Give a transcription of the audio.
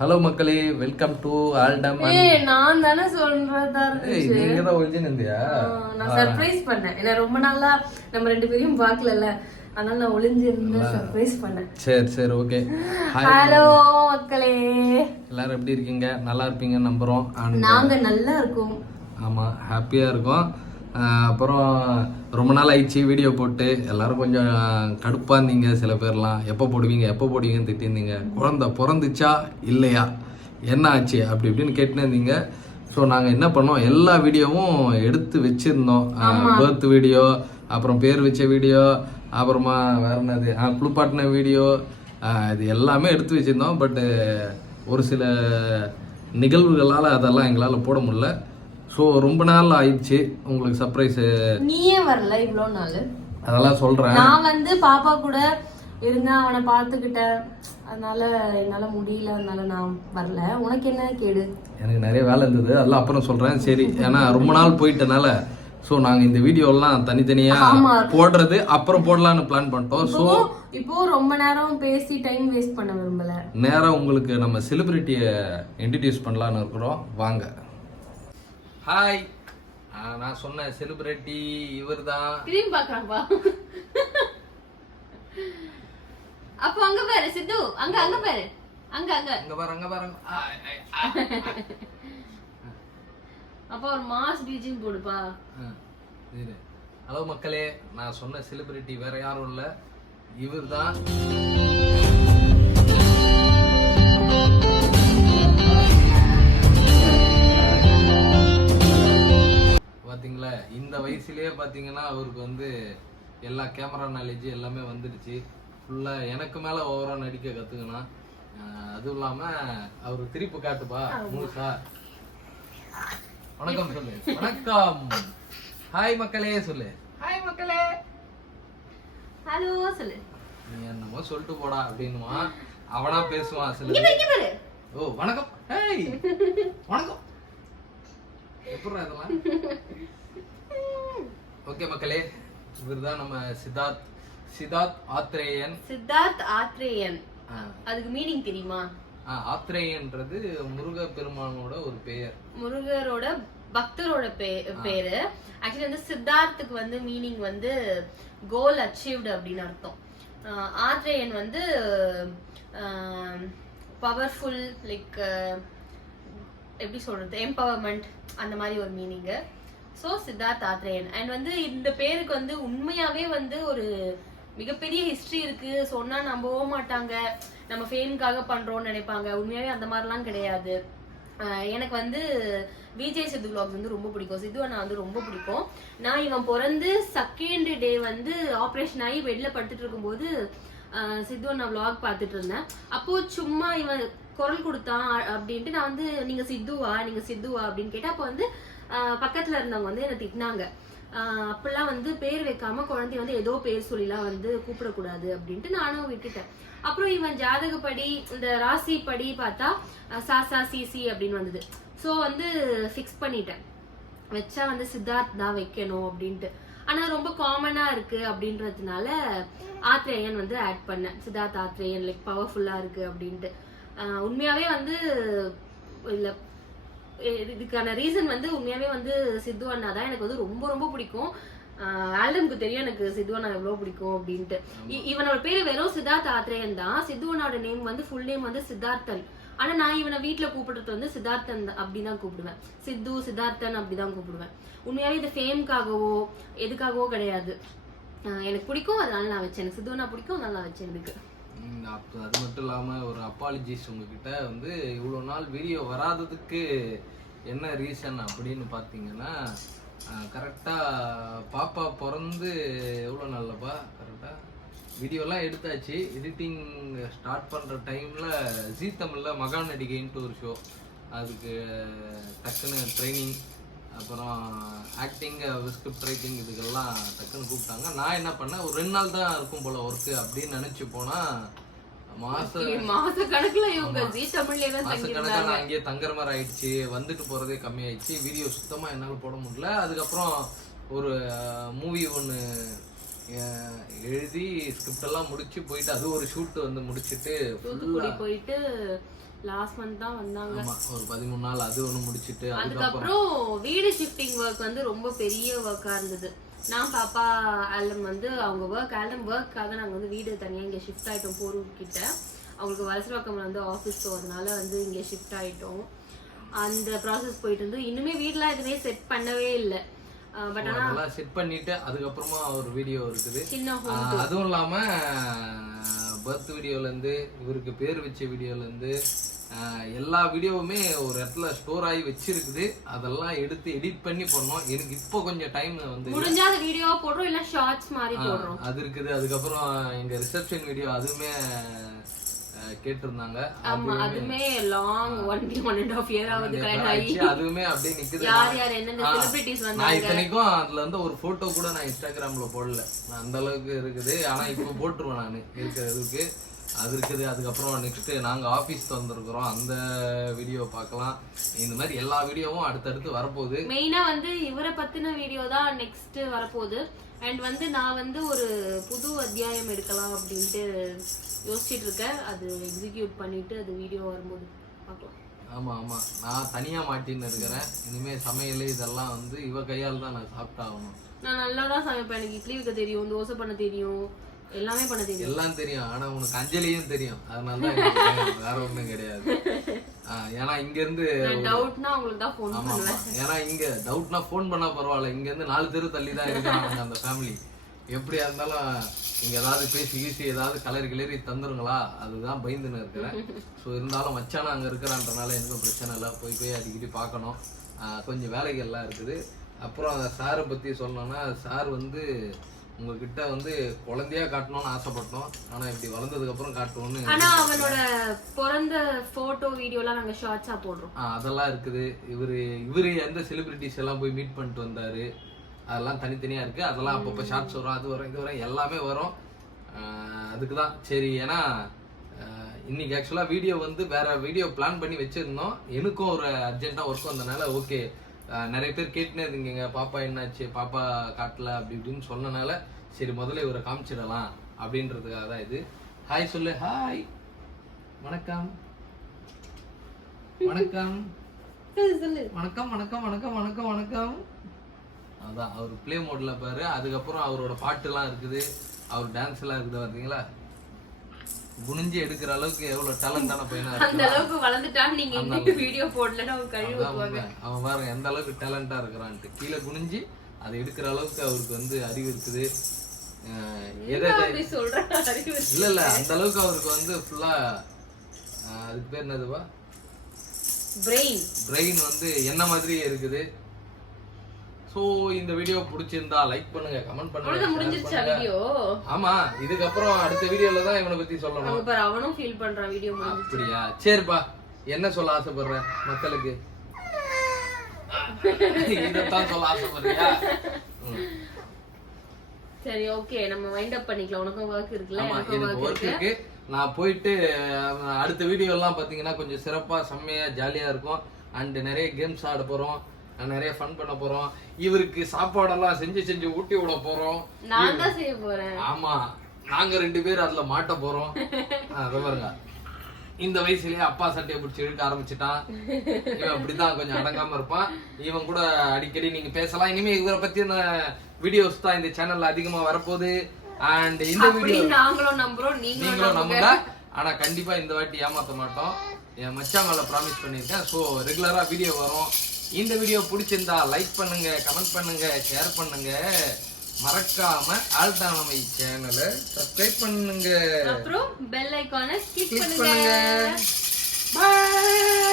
Hello மக்களே, welcome to Altum. நான் தானே சொல்றதா இருந்துச்சு. நீங்க தான் ஒளிஞ்சு நிந்தியா? நான் சர்ப்ரைஸ் பண்ணேன். ஏன்னா ரொம்ப நாளா நம்ம ரெண்டு பேரையும் பார்க்கலல, அதனால நான் ஒளிஞ்சு இருந்து சர்ப்ரைஸ் பண்ணேன். சரி ஓகே. ஹலோ மக்களே, எல்லாரும் எப்படி இருக்கீங்க? நல்லா இருப்பீங்க நம்புறோம். நாங்க நல்லா இருக்கோம். ஆமா, ஹாப்பியா இருக்கோம். அப்புறம் ரொம்ப நாள் ஆயிடுச்சு வீடியோ போட்டு. எல்லாரும் கொஞ்சம் கடுப்பாக இருந்தீங்க. சில பேர்லாம் எப்போ போடுவீங்கன்னு திட்டிருந்தீங்க. குழந்தை பிறந்துச்சா இல்லையா, என்ன ஆச்சு அப்படி இப்படின்னு கேட்டுன்னு இருந்தீங்க. ஸோ நாங்கள் என்ன பண்ணோம், எல்லா வீடியோவும் எடுத்து வச்சுருந்தோம். பர்த் வீடியோ, அப்புறம் பேர் வச்ச வீடியோ, அப்புறமா வேற என்னது குளிப்பாட்டின வீடியோ, இது எல்லாமே எடுத்து வச்சுருந்தோம். பட்டு ஒரு சில நிகழ்வுகளால் அதெல்லாம் எங்களால் போட முடியல. ஸோ ரொம்ப நாள் ஆயிடுச்சு உங்களுக்கு சர்ப்ரைஸ். நீயே வரல இவ்வளோ நாள், அதெல்லாம் சொல்கிறேன். நான் வந்து பாப்பா கூட இருந்தேன், அவனை பார்த்துக்கிட்டேன். அதனால என்னால் முடியல, அதனால நான் வரல. உனக்கு என்ன கேடு? எனக்கு நிறைய வேலை இருந்தது, அதெல்லாம் அப்புறம் சொல்கிறேன். சரி, ஏன்னா ரொம்ப நாள் போயிட்டனால ஸோ நாங்கள் இந்த வீடியோலாம் தனித்தனியாக போடுறது அப்புறம் போடலான்னு பிளான் பண்ணிட்டோம். ஸோ இப்போ ரொம்ப நேரம் பேசி டைம் வேஸ்ட் பண்ண விரும்பல. நேரம் உங்களுக்கு நம்ம செலிபிரிட்டியை இன்ட்ரடியூஸ் பண்ணலான்னு இருக்கிறோம். வாங்க. ஹாய், நான் சொன்ன செலிபிரிட்டி இவர் தான். கிரீம் பாக்குறாப்பா. அப்போ அங்க பாரு சித்து, அங்க பாரு, அங்க பாரு. அப்போ ஒரு மாஸ் பீஜிங் போடுப்பா. ஹலோ மக்களே, நான் சொன்ன செலிபிரிட்டி வேற யாரும் இல்ல, இவர் தான். பாத்தீங்களா, இந்த வயசுலயே பாத்தீங்கன்னா அவருக்கு வந்து எல்லா கேமரா நாலேஜ் எல்லாமே வந்துடுச்சு. ஃபுல்லா எனக்கு மேல ஓவரா நடிக்க கத்துக்கணும். அதுவும் இல்லாம அவரு திருப்பி காட்டுப்பா முழுசா. வணக்கம் சொல்லு. வணக்கம். ஹாய் மக்களே சொல்லு. ஹாய் மக்களே. ஹலோ சொல்லு. நீ என்னமோ சொல்லிட்டு போடா அப்படின்னுமா, அவனா பேசுவான் சில. ஓ வணக்கம். ஹேய் வணக்கம். எப்படா இதெல்லாம்? ஓகே மக்களே, இவர்தான் நம்ம சித்தார்த் ஆத்ரேயன். அதுக்கு மீனிங் தெரியுமா? ஆத்ரேயன்றது முருக பெருமானோட ஒரு பெயர், முருகரோட பக்தரோட பேரு. ஆக்சுவலி வந்து சித்தார்த்துக்கு வந்து மீனிங் வந்து கோல் அச்சீவ்டு அப்படின்னு அர்த்தம். ஆத்ரேயன் வந்து பவர்ஃபுல், லைக் எப்படி சொல்றது, எம்பவர்மெண்ட், அந்த மாதிரி ஒரு meaning. So Siddharth Athreyan. And வந்து இந்த பேருக்கு வந்து உண்மையாவே வந்து ஒரு மிகப்பெரிய ஹிஸ்டரி இருக்கு. சொன்னா நம்பவும் மாட்டாங்க, நம்ம ஃபேமுக்காக பண்றோம்னு நினைப்பாங்க. உண்மையாவே அந்த மாதிரிலாம் கிடையாது. எனக்கு வந்து விஜய் சித்து vlogs வந்து ரொம்ப பிடிக்கும். சித்து அண்ணா வந்து ரொம்ப பிடிக்கும். நான் இவன் பிறந்து செகண்ட் டே வந்து ஆப்ரேஷன் ஆகி பெட்ல படுத்துட்டு இருக்கும்போது சித்து அண்ணா vlog பார்த்துட்டு இருந்தேன். அப்போ சும்மா இவன் குரல் கொடுத்தான் அப்படின்ட்டு நான் வந்து நீங்க சித்துவா அப்படின்னு கேட்டேன். அப்போ வந்து பக்கத்துல இருந்தவங்க வந்து என்னை திட்டினாங்க. அப்பெல்லாம் வந்து பேர் வைக்காம குழந்தைய வந்து ஏதோ பேர் சொல்லிலாம் வந்து கூப்பிடக்கூடாது அப்படின்ட்டு நானும் விட்டுட்டேன். அப்புறம் இவன் ஜாதகப்படி இந்த ராசி படி பார்த்தா சாசா சிசி அப்படின்னு வந்தது. ஸோ வந்து ஃபிக்ஸ் பண்ணிட்டேன், வச்சா வந்து சித்தார்த் தான் வைக்கணும் அப்படின்ட்டு. ஆனா ரொம்ப காமனா இருக்கு அப்படின்றதுனால ஆத்ரேயன் வந்து ஆட் பண்ணேன். சித்தார்த் ஆத்ரேயன், லைக் பவர்ஃபுல்லா இருக்கு அப்படின்ட்டு. உண்மையாவே வந்து இல்ல, இதுக்கான ரீசன் வந்து உண்மையாவே வந்து சித்து அண்ணா தான். எனக்கு வந்து ரொம்ப ரொம்ப பிடிக்கும். ஆல்டம்க்கு தெரியும் எனக்கு சித்து அண்ணா எவ்வளவு பிடிக்கும் அப்படின்ட்டு. இவனோட பேரு வெறும் சித்தார்த் ஆத்ரேயன் தான். சித்து அண்ணாவோட நேம் வந்து ஃபுல் நேம் வந்து சித்தார்த்தன். ஆனா நான் இவனை வீட்டுல கூப்பிடுறது வந்து சித்தார்த்தன் அப்படிதான் கூப்பிடுவேன். சித்தார்த்தன் அப்படிதான் கூப்பிடுவேன். உண்மையாவே இது ஃபேம்காகவோ எதுக்காகவோ கிடையாது. எனக்கு பிடிக்கும், அதனால நான் வச்சேன். எனக்கு சித்து அண்ணா பிடிக்கும், அதனால நான் வச்சேன். இதுக்கு அது மட்டும் இல்லாமல் ஒரு அப்பாலஜிஸ் உங்ககிட்ட வந்து இவ்வளோ நாள் வீடியோ வராததுக்கு என்ன ரீசன் அப்படின்னு பார்த்தீங்கன்னா, கரெக்டாக பாப்பா பிறந்து எவ்வளோ நாள்லப்பா கரெக்டாக வீடியோலாம் எடுத்தாச்சு. எடிட்டிங் ஸ்டார்ட் பண்ணுற டைமில் ஜீ தமிழில் மகா நடிகைன்ட்டு ஒரு ஷோ, அதுக்கு டக்குன்னு ட்ரைனிங், அப்புறம் ஆக்டிங், ஸ்கிரிப்ட் ரைட்டிங், இதுக்கெல்லாம் டக்குன்னு கூப்பிட்டாங்க. நான் என்ன பண்ணேன், ஒரு 2 நாள் தான் இருக்கும் போல ஒர்க்கு அப்படின்னு நினைச்சு போனா மாசக்கணக்குல அங்கேயே தங்குற மாதிரி ஆயிடுச்சு. வந்துட்டு போறதே கம்மி ஆயிடுச்சு. வீடியோ சுத்தமா என்னால போட முடியல. அதுக்கப்புறம் ஒரு மூவி ஒன்று எழுதி ஸ்கிரிப்ட் எல்லாம் முடிச்சு போயிட்டு அது ஒரு ஷூட் வந்து முடிச்சிட்டு தூத்துக்குடி போயிட்டு லாஸ்ட் மந்த் தான் வந்தாங்க. ஆமா ஒரு 13 நாள் அது ஒண்ணு முடிச்சிட்டு அதுக்கப்புறம் வீடு ஷிஃப்டிங் ஒர்க் வந்து ரொம்ப பெரிய ஒர்க்கா இருந்தது. நான் பாப்பா ஆல்பம் வந்து அவங்க ஒர்க்காக நாங்கள் வந்து வீடு தனியாக இங்கே ஷிஃப்ட் ஆகிட்டோம் போரூர் கிட்ட. அவங்களுக்கு வலசரவாக்கம்ல வந்து ஆஃபீஸ், ஸோ அதனால வந்து இங்கே ஷிஃப்ட் ஆகிட்டோம். அந்த ப்ராசஸ் போயிட்டு இருந்து இன்னுமே வீட்டில் எதுவுமே செட் பண்ணவே இல்லை. பட் ஆனால் செட் பண்ணிட்டு அதுக்கப்புறமா ஒரு வீடியோ இருக்குது சின்ன அதுவும் இல்லாம பர்த் வீடியோலேருந்து இவருக்கு பேர் வச்ச வீடியோலேருந்து எல்லா வீடியோவுமே ஒரு இடத்துல ஸ்டோர் ஆகி வச்சிருக்குது. அதெல்லாம் எடுத்து எடிட் பண்ணி போடணும். எனக்கு இப்போ கொஞ்சம் டைம் வந்து முடிஞ்சா அந்த வீடியோ போடுறோம், இல்ல ஷார்ட்ஸ் மாதிரி போடுறோம். அது இருக்குது. அதுக்கப்புறம் எங்க ரிசப்ஷன் வீடியோ அதுவுமே கேட்டிருந்தாங்க. ஆமா அதுமே லாங் 1.5 இயர் ஆகுது கரெக்ட் ஆகி. அதுவுமே அப்படியே நிக்குது. யார் என்னென்ன செலிபிரிட்டிஸ் வந்தாங்க. நான் இத்தனைக்கும் அதுல இருந்து ஒரு போட்டோ கூட நான் இன்ஸ்டாகிராம்ல போடல. அந்த அளவுக்கு இருக்குது. ஆனா இப்போ போட்டுருவேன் நான் இருக்கிறதுக்கு. அது இருக்குது. அதுக்கப்புறம் நெக்ஸ்ட் நாங்க ஆபீஸ் வந்திருக்கிறோம், அந்த வீடியோ பார்க்கலாம். இந்த மாதிரி எல்லா வீடியோவும் அடுத்தடுத்து வரப்போகுது. மெயினா வந்து இவரை பத்தின வீடியோ தான் நெக்ஸ்ட் வரப்போகுது. அண்ட் வந்து நான் வந்து ஒரு புது அத்தியாயம் எடுக்கலாம் அப்படின்ட்டு யோசிச்சுட்டு இருக்கேன். அது எக்ஸிக்யூட் பண்ணிட்டு அது வீடியோ வரும்போது பார்க்கலாம். ஆமா ஆமா நான் தனியா மாட்டின்னு இருக்கிறேன். இனிமே சமையல் இதெல்லாம் வந்து இவ கையால் தான் நான் சாப்பிட்டாகணும். நான் நல்லா தான் சமைப்பேன். எனக்கு இட்லி வைக்க தெரியும், தோசை பண்ண தெரியும், எல்லாமே பண்ண தெரியும். எல்லாம் தெரியும். ஆனா உனக்கு அஞ்சலியும் தெரியும். அதனாலதான் வேற ஒண்ணும் கிடையாது. ஏன்னா இங்க இருந்து டவுட்னா உங்களுக்கு தான் ஃபோன் பண்ணுவேன். ஏன்னா இங்க டவுட்னா ஃபோன் பண்ணா பரவாயில்ல. இங்க இருந்து 4 தெரு தள்ளி தான் இருக்காங்க அந்த ஃபேமிலி. எப்படியா இருந்தாலும் இங்க ஏதாவது பேசி ஈசி ஏதாவது கிளறி தந்துருங்களா, அதுதான் பயந்துன்னு இருக்கிறேன். ஸோ இருந்தாலும் மச்சானா அங்க இருக்கிறான்றனால எனக்கும் பிரச்சனை இல்லை. போய் அடிக்கடி பார்க்கணும். கொஞ்சம் வேலைகள்லாம் இருக்குது. அப்புறம் சாரை பத்தி சொல்லணும்னா, சார் வந்து உங்ககிட்ட வந்து குழந்தையா காட்டணும்னு ஆசைப்பட்டோம். ஆனா இப்படி வளர்ந்ததுக்கு அப்புறம் காட்டணும்னு. ஆனா அவனோட பிறந்த போட்டோ வீடியோலாம் நாங்க ஷார்ட்ஸா போடுறோம். அதெல்லாம் இருக்குது. இவரு எந்த செலிபிரிட்டிஸ் எல்லாம் போய் மீட் பண்ணிட்டு வந்தாரு, அதெல்லாம் தனித்தனியா இருக்கு. அதெல்லாம் அப்பப்போ ஷார்ட்ஸ் வரும், அது வரும், இது வரும், எல்லாமே வரும். அதுக்கு தான் சரி. ஏன்னா இன்னைக்கு ஆக்சுவலா வீடியோ வந்து வேற வீடியோ பிளான் பண்ணி வச்சிருந்தோம். எனக்கும் ஒரு அர்ஜென்ட்டா ஒர்க் வந்தனால ஓகே. நிறைய பேர் கேட்டுனே இருந்தீங்க பாப்பா என்னாச்சு, பாப்பா காட்டல அப்படி இப்படின்னு சொன்னனால சரி முதல்ல இவரை காமிச்சிடலாம் அப்படின்றதுக்காக தான் இது. ஹாய் சொல்லு. ஹாய், வணக்கம் வணக்கம் வணக்கம் வணக்கம் வணக்கம் வணக்கம் வணக்கம். அதான் அவர் பிளே மோட்ல பாரு. அதுக்கப்புறம் அவரோட பாட்டுலாம் இருக்குது, அவர் டான்ஸ் எல்லாம் இருக்குது. பார்த்தீங்களா, குனிஞ்சு எடுக்கிற அளவுக்கு எவ்வளவு டேலண்டான பையனா இருக்கு. அந்த அளவுக்கு வளர்ந்துட்டான். நீங்க இன்னைக்கு வீடியோ போடலன்னா அவன் கழுவு போவாங்க. அவன் பாருங்க எந்த அளவுக்கு டேலண்டா இருக்கிறான்ட்டு. கீழே குனிஞ்சு அதை எடுக்கிற அளவுக்கு அவருக்கு வந்து அறிவு இருக்குது. இல்ல இல்ல அந்த அளவுக்கு அவருக்கு வந்து ஃபுல்லா அதுக்கு பேர் என்னதுவா, பிரெயின் வந்து என்ன மாதிரியே இருக்குது. சோ இந்த வீடியோ பிடிச்சிருந்தா லைக் பண்ணுங்க, கமெண்ட் பண்ணுங்க. ஆமா இதுக்கப்புறம் அடுத்த வீடியோல தான் இவனை பத்தி சொல்லணும். அவனும் ஃபீல் பண்றான் வீடியோ முடிஞ்சு. அப்படியா, சரிப்பா. என்ன சொல்ல ஆசைப்படுற மக்களுக்கு? இதத்தான் சொல்ல ஆசைப்படுறியா? சரி ஓகே, நம்ம வைண்ட் அப் பண்ணிக்கலாம். உனக்கும் வர்க் இருக்குல்ல? எனக்கு வர்க் இருக்கு. நான் போயிட்டு அடுத்த வீடியோ எல்லாம் பாத்தீங்கன்னா கொஞ்சம் சிறப்பா செம்மையா ஜாலியா இருக்கும். அண்ட் நிறைய கேம்ஸ் ஆட போறோம், நிறைய ஃபன் பண்ண போறோம். இவருக்கு சாப்பாடெல்லாம் செஞ்சு ஊட்டி விட போறோம். நான் தான் செய்ய போறேன். ஆமா, நாங்க 2 பேர் அதுல மாட்ட போறோம். பாருங்க, இந்த வயசுலயே அப்பா சட்டையை பிடிச்சி இழுக்க ஆரம்பிச்சுட்டான். இவன் அப்படிதான் கொஞ்சம் அடங்காம இருப்பான். இவன் கூட அடிக்கடி நீங்க பேசலாம். இனிமே இவரை பத்தி வீடியோஸ் தான் இந்த சேனல்ல அதிகமா வரப்போகுது. அண்ட் இந்த வீடியோ நாங்களும் நம்புறோம், நீங்களும் நம்புங்க. ஆனா கண்டிப்பா இந்த வாட்டி ஏமாத்த மாட்டோம். என் மச்சான் மேல ப்ராமிஸ் பண்ணிருக்கேன். ஸோ ரெகுலரா வீடியோ வரும். இந்த வீடியோ பிடிச்சிருந்தா லைக் பண்ணுங்க, கமெண்ட் பண்ணுங்க, ஷேர் பண்ணுங்க. மறக்காம ஆல்தானமை சேனலை சப்ஸ்கிரைப் பண்ணுங்க. அப்புறம் பெல் ஐகானை கிளிக் பண்ணுங்க. பை.